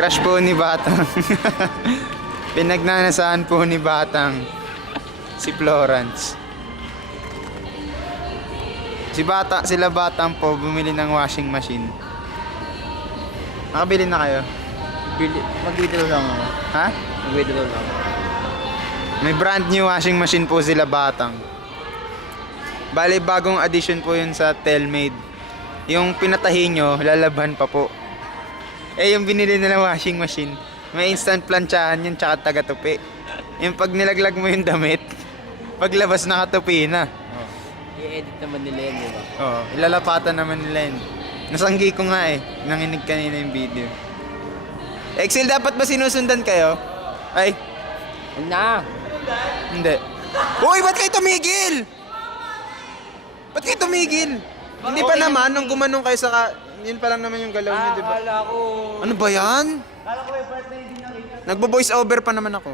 Crush po ni Batang. Pinagnanasaan po ni Batang si Florence. Sila Batang po bumili ng washing machine. Nakabili na kayo? Mag-withdraw lang ako. Ha? Mag-withdraw lang. May brand new washing machine po sila Batang. Bale, bagong addition po yun sa Telmade. Yung pinatahi nyo, lalaban pa po. Eh, yung binili nila washing machine, may instant planchahan yun, tsaka taga-tupi. Yung pag nilaglag mo yung damit, paglabas nakatupi na. Oh. I-edit naman nila yan, di ba? Oo, ilalapatan naman nila yun. Nasanggi ko nga eh, nanginig kanina yung video. Excel, dapat ba sinusundan kayo? Ay, Huwag na! hindi. Uy, ba't kayo tumigil? Ba't kayo tumigil? Hindi pa naman, nung gumanong kayo sa yun pa lang naman yung galaw niyo, di ba? Akala ko... Ano ba yan? Akala ko may part na hindi nakita. Nagbo-voice over pa naman ako.